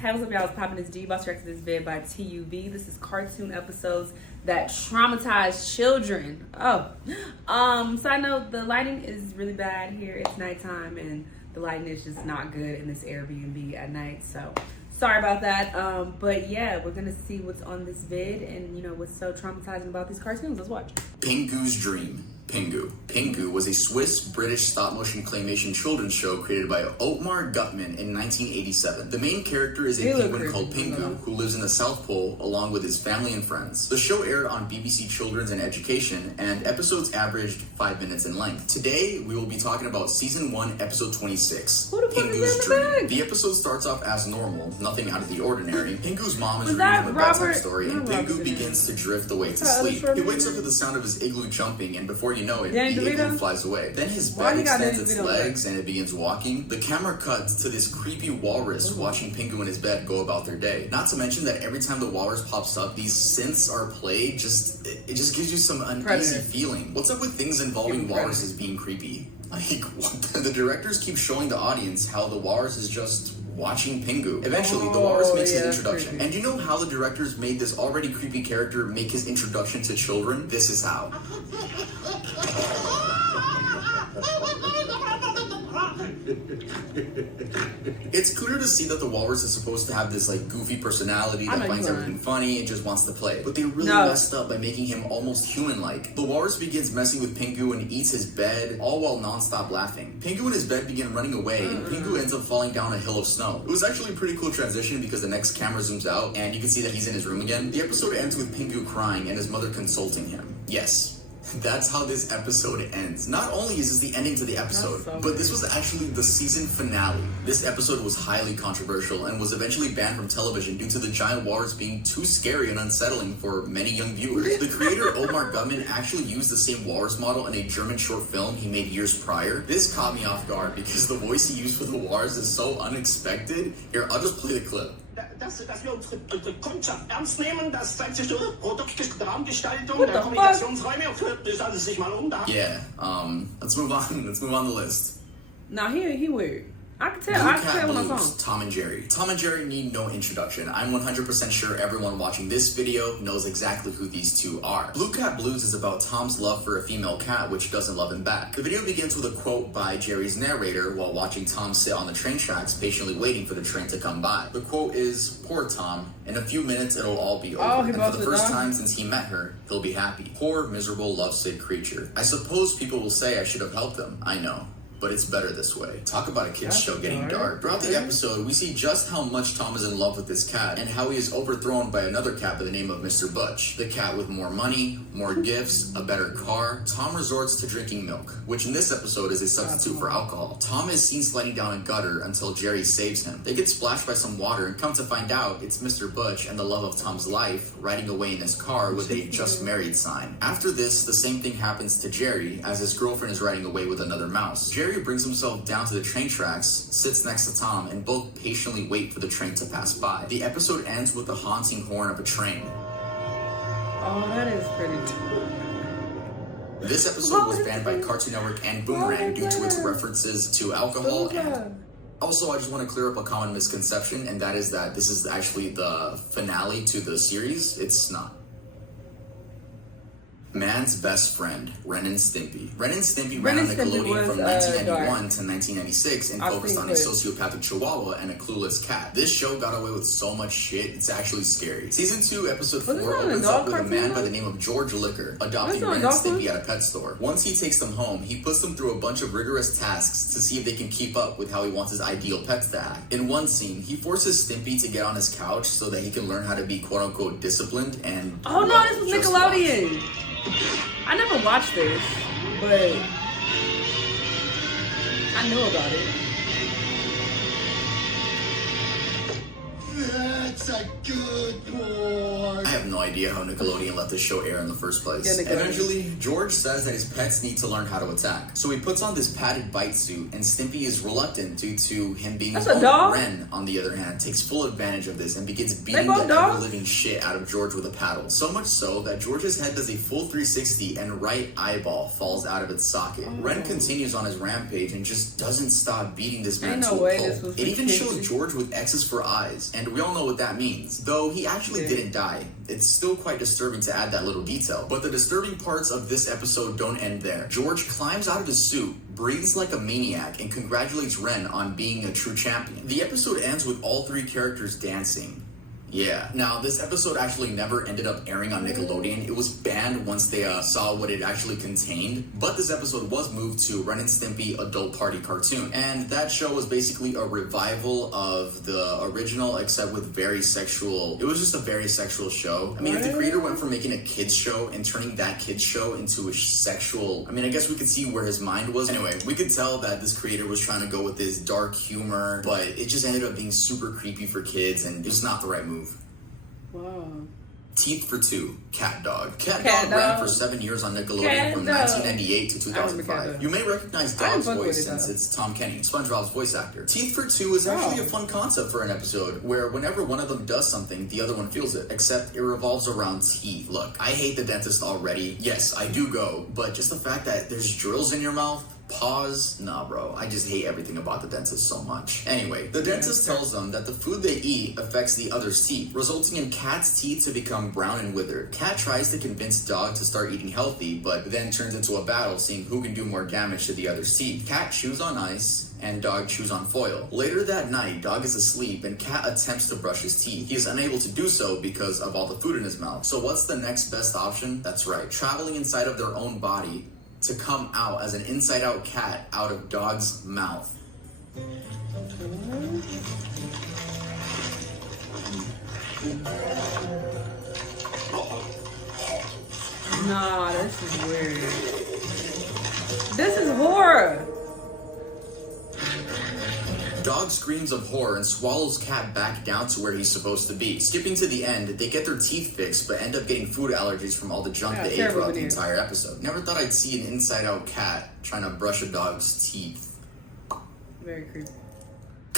Hey, what's up, y'all? It's popping this G. Boss reacts to this vid by TUV. This is cartoon episodes that traumatize children. Side note, the lighting is really bad here. It's nighttime and the lighting is just not good in this Airbnb at night. So sorry about that. But yeah, we're gonna see what's on this vid and you know what's so traumatizing about these cartoons. Let's watch. Pingu's Dream. Pingu. Pingu was a Swiss-British stop-motion claymation children's show created by Otmar Gutmann in 1987. The main character is a penguin called Pingu who lives in the South Pole along with his family and friends. The show aired on BBC Children's and Education, and episodes averaged 5 minutes in length. Today, we will be talking about Season 1, Episode 26, Pingu's Dream. The episode starts off as normal, nothing out of the ordinary. Pingu's mom is reading him a bedtime story, and Pingu begins to drift away to sleep. He wakes up to the sound of his igloo jumping, and before you know it, the igloo flies away. Then his bed extends its legs and it begins walking. The camera cuts to this creepy walrus watching Pingu in his bed go about their day. Not to mention that every time the walrus pops up, these synths are played. It just gives you some uneasy feeling. What's up with things involving walruses being creepy? Like, the directors keep showing the audience how the walrus is just watching Pingu. Eventually, the walrus makes his introduction. And you know how the directors made this already creepy character make his introduction to children? This is how. It's clear to see that the walrus is supposed to have this like goofy personality that finds everything funny and just wants to play. But they really messed up by making him almost human-like. The walrus begins messing with Pingu and eats his bed, all while non-stop laughing. Pingu and his bed begin running away, and Pingu ends up falling down a hill of snow. It was actually a pretty cool transition because the next camera zooms out and you can see that he's in his room again. The episode ends with Pingu crying and his mother consulting him. Yes. That's how this episode ends. Not only is this the ending to the episode, but this was actually the season finale. This episode was highly controversial and was eventually banned from television due to the giant walrus being too scary and unsettling for many young viewers. The creator, Otmar Gutmann, actually used the same walrus model in a German short film he made years prior. This caught me off guard because the voice he used for the walrus is so unexpected. Here, I'll just play the clip. Dass wir unsere Kundschaft ernst nehmen, das zeigt sich durch Produktraumgestaltung, der Kommunikationsräume und das alles sich mal um. Yeah, let's move on. Let's move on the list. Now he weird. I can tell when I saw him. Tom and Jerry. Tom and Jerry need no introduction. I'm 100% sure everyone watching this video knows exactly who these two are. Blue Cat Blues is about Tom's love for a female cat which doesn't love him back. The video begins with a quote by Jerry's narrator while watching Tom sit on the train tracks patiently waiting for the train to come by. The quote is, "Poor Tom, in a few minutes it'll all be over, and for the first time since he met her, he'll be happy. Poor, miserable, lovesick creature. I suppose people will say I should have helped them. I know. But it's better this way." Talk about a kid's show getting dark. Throughout the episode, we see just how much Tom is in love with this cat and how he is overthrown by another cat by the name of Mr. Butch. The cat with more money, more gifts, a better car. Tom resorts to drinking milk, which in this episode is a substitute for alcohol. Tom is seen sliding down a gutter until Jerry saves him. They get splashed by some water and come to find out it's Mr. Butch and the love of Tom's life riding away in his car with a just married sign. After this, the same thing happens to Jerry as his girlfriend is riding away with another mouse. Jerry brings himself down to the train tracks, sits next to Tom, and both patiently wait for the train to pass by. The episode ends with the haunting horn of a train. Oh, that is pretty cool. This episode was banned by Cartoon Network and Boomerang due to its references to alcohol and... Also, I just want to clear up a common misconception, and that is that this is actually the finale to the series. It's not. Man's Best Friend, Ren and Timpy. Ren and Timpy ran on Nickelodeon from 1991 to 1996 and focused on a sociopathic chihuahua and a clueless cat. This show got away with so much shit, it's actually scary. Season 2, Episode 4 opens up with a man by the name of George Liquor adopting Ren and Timpy at a pet store. Once he takes them home, he puts them through a bunch of rigorous tasks to see if they can keep up with how he wants his ideal pets to act. In one scene, he forces Stimpy to get on his couch so that he can learn how to be quote-unquote disciplined and... Oh no, this was Nickelodeon! I never watched this, but I knew about it. That's a good boy. I have have no idea how Nickelodeon let this show air in the first place. Yeah, Eventually, George says that his pets need to learn how to attack. So he puts on this padded bite suit, and Stimpy is reluctant due to him being his own. Ren, on the other hand, takes full advantage of this and begins beating the ever-living shit out of George with a paddle. So much so that George's head does a full 360 and right eyeball falls out of its socket. Ren continues on his rampage and just doesn't stop beating this man to a pulp. It even shows George with X's for eyes, and we all know what that means. Though he actually didn't die. It's still quite disturbing to add that little detail. But the disturbing parts of this episode don't end there. George climbs out of his suit, breathes like a maniac, and congratulates Ren on being a true champion. The episode ends with all three characters dancing. Yeah. Now, this episode actually never ended up airing on Nickelodeon. It was banned once they saw what it actually contained. But this episode was moved to Ren and Stimpy Adult Party Cartoon. And that show was basically a revival of the original, except with very sexual... It was just a very sexual show. I mean, if the creator went from making a kids show and turning that kids show into a sexual... I mean, I guess we could see where his mind was. Anyway, we could tell that this creator was trying to go with this dark humor, but it just ended up being super creepy for kids, and it was not the right move. Wow. Teeth for Two, Cat Dog. Cat Dog ran for 7 years on Nickelodeon from 1998 to 2005. You may recognize Dog's voice since it's Tom Kenny, SpongeBob's voice actor. Teeth for Two is actually a fun concept for an episode where whenever one of them does something, the other one feels it, except it revolves around teeth. Look, I hate the dentist already. Yes, I do go, but just the fact that there's drills in your mouth, pause, nah bro, I just hate everything about the dentist so much. Anyway, the dentist tells them that the food they eat affects the other's teeth, resulting in Cat's teeth to become brown and withered. Cat tries to convince Dog to start eating healthy, but then turns into a battle seeing who can do more damage to the other's teeth. Cat chews on ice, and Dog chews on foil. Later that night, Dog is asleep, and Cat attempts to brush his teeth. He is unable to do so because of all the food in his mouth. So what's the next best option? That's right, traveling inside of their own body to come out as an inside-out cat out of Dog's mouth. Nah, this is weird. This is horror. Dog screams of horror and swallows Cat back down to where he's supposed to be. Skipping to the end, they get their teeth fixed, but end up getting food allergies from all the junk they ate throughout the entire episode. Never thought I'd see an inside-out cat trying to brush a dog's teeth. Very creepy.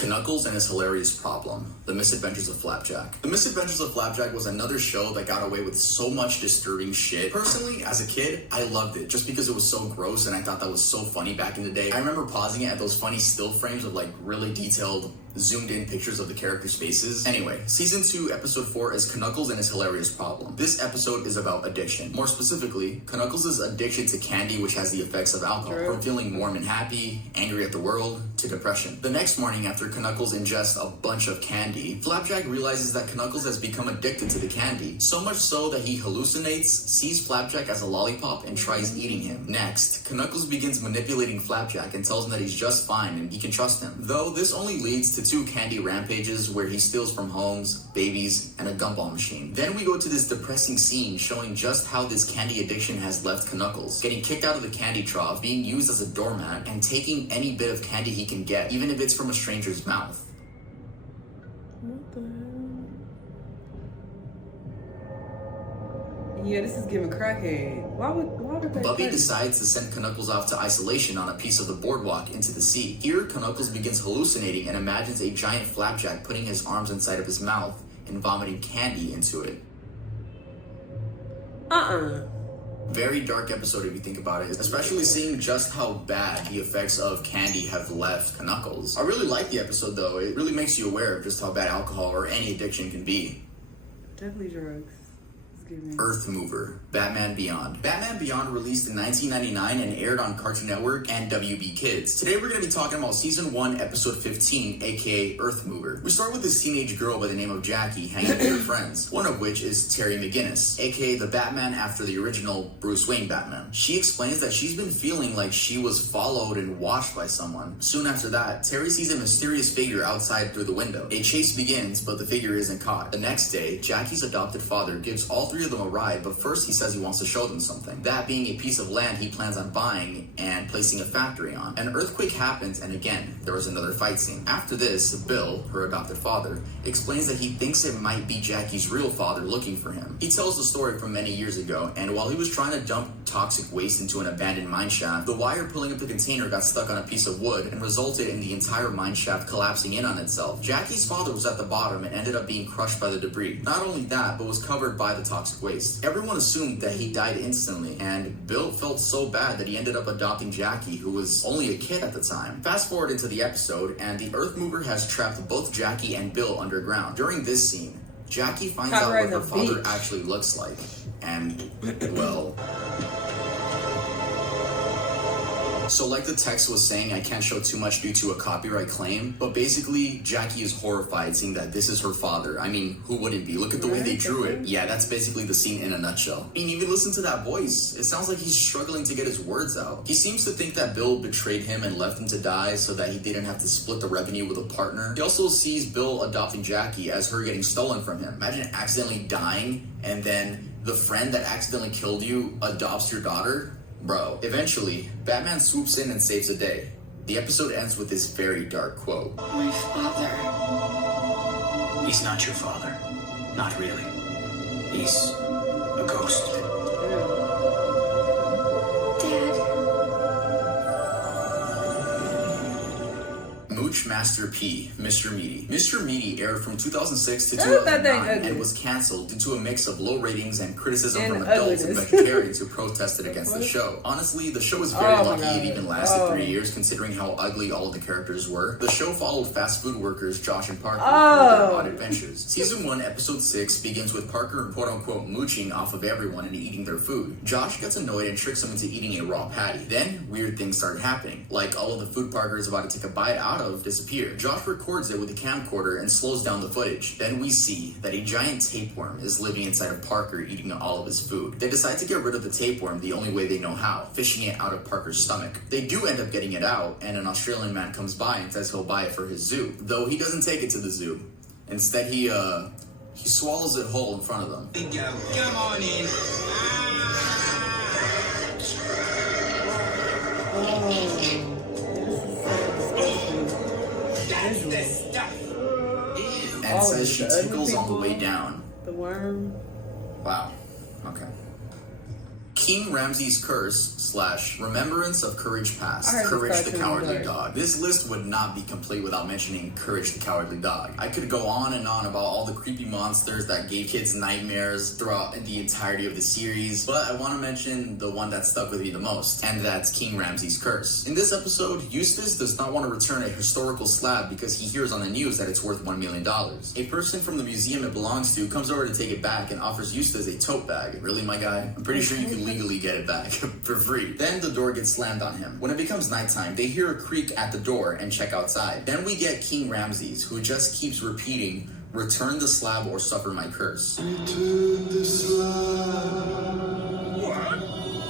Knuckles and his hilarious problem, The Misadventures of Flapjack. The Misadventures of Flapjack was another show that got away with so much disturbing shit. Personally, as a kid, I loved it just because it was so gross and I thought that was so funny back in the day. I remember pausing it at those funny still frames of like really detailed zoomed in pictures of the characters' faces. Anyway, season 2, episode 4 is Knuckles and his hilarious problem. This episode is about addiction. More specifically, Knuckles' addiction to candy, which has the effects of alcohol, from feeling warm and happy, angry at the world, to depression. The next morning, after Knuckles ingests a bunch of candy, Flapjack realizes that Knuckles has become addicted to the candy, so much so that he hallucinates, sees Flapjack as a lollipop, and tries eating him. Next, Knuckles begins manipulating Flapjack and tells him that he's just fine and he can trust him. Though this only leads to 2 candy rampages where he steals from homes, babies, and a gumball machine. Then we go to this depressing scene showing just how this candy addiction has left Knuckles, getting kicked out of the candy trough, being used as a doormat, and taking any bit of candy he can get, even if it's from a stranger's mouth. What the hell? Yeah, this is giving crackhead. Why would they? Bubby decides to send Knuckles off to isolation on a piece of the boardwalk into the sea. Here, Knuckles begins hallucinating and imagines a giant Flapjack putting his arms inside of his mouth and vomiting candy into it. Very dark episode if you think about it, especially seeing just how bad the effects of candy have left Knuckles. I really like the episode though. It really makes you aware of just how bad alcohol or any addiction can be. Definitely drugs. Earth Mover, Batman Beyond. Batman Beyond released in 1999 and aired on Cartoon Network and WB Kids. Today we're going to be talking about Season 1, Episode 15, aka Earth Mover. We start with this teenage girl by the name of Jackie hanging with her friends, one of which is Terry McGinnis, aka the Batman after the original Bruce Wayne Batman. She explains that she's been feeling like she was followed and watched by someone. Soon after that, Terry sees a mysterious figure outside through the window. A chase begins, but the figure isn't caught. The next day, Jackie's adopted father gives all 3 three of them a ride, but first he says he wants to show them something. That being a piece of land he plans on buying and placing a factory on. An earthquake happens, and again, there was another fight scene. After this, Bill, her adopted father, explains that he thinks it might be Jackie's real father looking for him. He tells the story from many years ago, and while he was trying to dump toxic waste into an abandoned mine shaft, the wire pulling up the container got stuck on a piece of wood and resulted in the entire mine shaft collapsing in on itself. Jackie's father was at the bottom and ended up being crushed by the debris. Not only that, but was covered by the toxic waste. Everyone assumed that he died instantly, and Bill felt so bad that he ended up adopting Jackie, who was only a kid at the time. Fast forward into the episode, and the Earth Mover has trapped both Jackie and Bill underground. During this scene, Jackie finds out what her father actually looks like, and, well... So like the text was saying, I can't show too much due to a copyright claim, but basically, Jackie is horrified seeing that this is her father. I mean, who wouldn't be? Look at the way they drew it. Yeah, that's basically the scene in a nutshell. I mean, even listen to that voice. It sounds like he's struggling to get his words out. He seems to think that Bill betrayed him and left him to die so that he didn't have to split the revenue with a partner. He also sees Bill adopting Jackie as her getting stolen from him. Imagine accidentally dying and then the friend that accidentally killed you adopts your daughter. Bro, eventually, Batman swoops in and saves the day. The episode ends with this very dark quote. My father. He's not your father. Not really. He's a ghost. Mooch Master P, Mr. Meany. Mr. Meany aired from 2006 to 2009 and was canceled due to a mix of low ratings and criticism from adults and vegetarians who protested against the show. Honestly, the show was very lucky it even lasted 3 years considering how ugly all of the characters were. The show followed fast food workers Josh and Parker through their odd adventures. Season 1, episode 6 begins with Parker quote-unquote mooching off of everyone and eating their food. Josh gets annoyed and tricks him into eating a raw patty. Then, weird things start happening, like all of the food Parker is about to take a bite out of disappear. Josh records it with a camcorder and slows down the footage. Then we see that a giant tapeworm is living inside of Parker eating all of his food. They decide to get rid of the tapeworm the only way they know how, fishing it out of Parker's stomach. They do end up getting it out, and an Australian man comes by and says he'll buy it for his zoo. Though he doesn't take it to the zoo. Instead he swallows it whole in front of them. Come on in. That's the stuff. And says she tickles on the way down. The worm. Wow. Okay. King Ramses' Curse / Remembrance of Courage Past, Courage the Cowardly Dog. This list would not be complete without mentioning Courage the Cowardly Dog. I could go on and on about all the creepy monsters that gave kids nightmares throughout the entirety of the series, but I want to mention the one that stuck with me the most, and that's King Ramses' Curse. In this episode, Eustace does not want to return a historical slab because he hears on the news that it's worth $1 million. A person from the museum it belongs to comes over to take it back and offers Eustace a tote bag. Really, my guy? I'm pretty sure you can legally get it back for free. Then the door gets slammed on him. When it becomes nighttime, they hear a creak at the door and check outside. Then we get King Ramses, who just keeps repeating, "Return the slab or suffer my curse." Return the slab. What?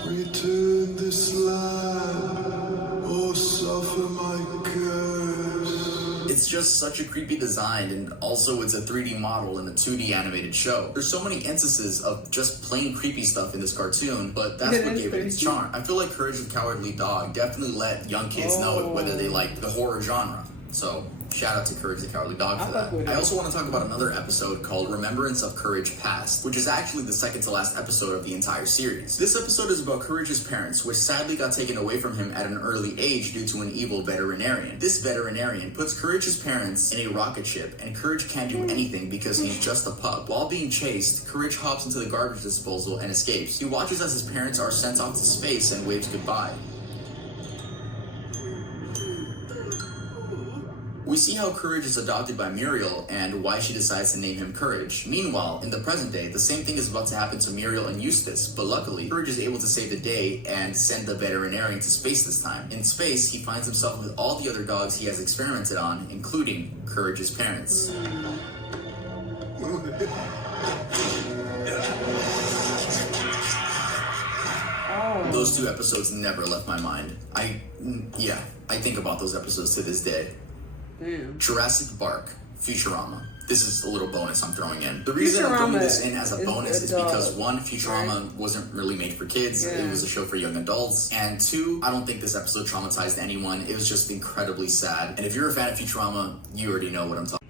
Return the slab or suffer my curse. It's just such a creepy design, and also it's a 3D model in a 2D animated show. There's so many instances of just plain creepy stuff in this cartoon, but that's what gave it its charm. I feel like Courage the Cowardly Dog definitely let young kids know whether they like the horror genre. So, shout out to Courage the Cowardly Dog for that. I also want to talk about another episode called Remembrance of Courage Past, which is actually the second to last episode of the entire series. This episode is about Courage's parents, which sadly got taken away from him at an early age due to an evil veterinarian. This veterinarian puts Courage's parents in a rocket ship, and Courage can't do anything because he's just a pup. While being chased, Courage hops into the garbage disposal and escapes. He watches as his parents are sent off to space and waves goodbye. We see how Courage is adopted by Muriel and why she decides to name him Courage. Meanwhile, in the present day, the same thing is about to happen to Muriel and Eustace, but luckily, Courage is able to save the day and send the veterinarian to space this time. In space, he finds himself with all the other dogs he has experimented on, including Courage's parents. Those two episodes never left my mind. I think about those episodes to this day. Damn. Jurassic Park, Futurama. This is a little bonus I'm throwing in. The reason I'm throwing this in as a bonus is because one, Futurama wasn't really made for kids. Yeah. It was a show for young adults. And two, I don't think this episode traumatized anyone. It was just incredibly sad. And if you're a fan of Futurama, you already know what I'm talking about.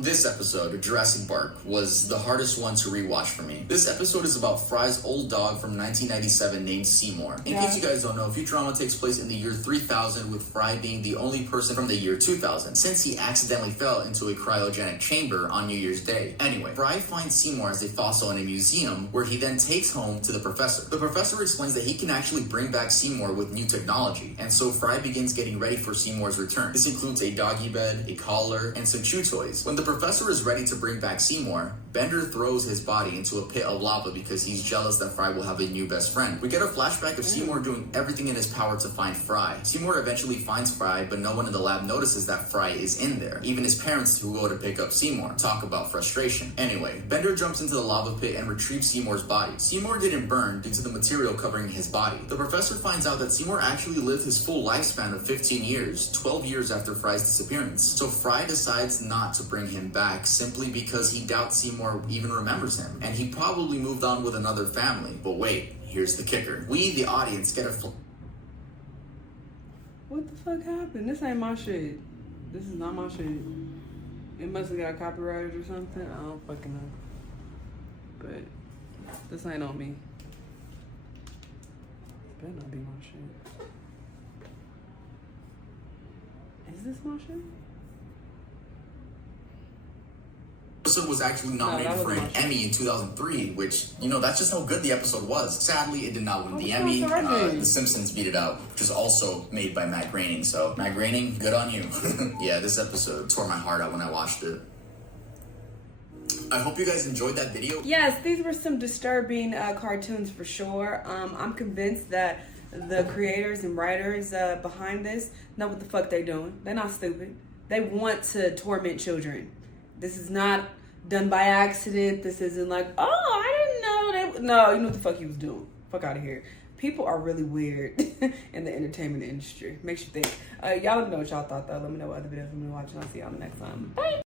This episode, Jurassic Park, was the hardest one to rewatch for me. This episode is about Fry's old dog from 1997 named Seymour. In case you guys don't know, Futurama takes place in the year 3000, with Fry being the only person from the year 2000, since he accidentally fell into a cryogenic chamber on New Year's Day. Anyway, Fry finds Seymour as a fossil in a museum, where he then takes home to the professor. The professor explains that he can actually bring back Seymour with new technology, and so Fry begins getting ready for Seymour's return. This includes a doggy bed, a collar, and some chew toys. When the professor is ready to bring back Seymour, Bender throws his body into a pit of lava because he's jealous that Fry will have a new best friend. We get a flashback of Seymour doing everything in his power to find Fry. Seymour eventually finds Fry, but no one in the lab notices that Fry is in there. Even his parents, who go to pick up Seymour. Talk about frustration. Anyway, Bender jumps into the lava pit and retrieves Seymour's body. Seymour didn't burn due to the material covering his body. The professor finds out that Seymour actually lived his full lifespan of 15 years, 12 years after Fry's disappearance. So Fry decides not to bring him back simply because he doubts Seymour even remembers him, and he probably moved on with another family. But wait, here's the kicker. We, the audience, get a What the fuck happened? This ain't my shit. This is not my shit. It must have got copyrighted or something. I don't fucking know. But this ain't on me. It better not be my shit. Is this my shit? episode was actually nominated for an Emmy in 2003, which, you know, that's just how good the episode was. Sadly, it did not win the Emmy. The Simpsons beat it out, which is also made by Matt Groening. So, Matt Groening, good on you. Yeah, this episode tore my heart out when I watched it. I hope you guys enjoyed that video. Yes, these were some disturbing cartoons for sure. I'm convinced that the creators and writers behind this know what the fuck they're doing. They're not stupid. They want to torment children. This is not done by accident. This isn't like, oh, I didn't know that. No, you know what the fuck he was doing. Fuck out of here. People are really weird in the entertainment industry. Makes you think. Y'all let me know what y'all thought, though. Let me know what other videos I'm watching. I'll see y'all the next time. Bye.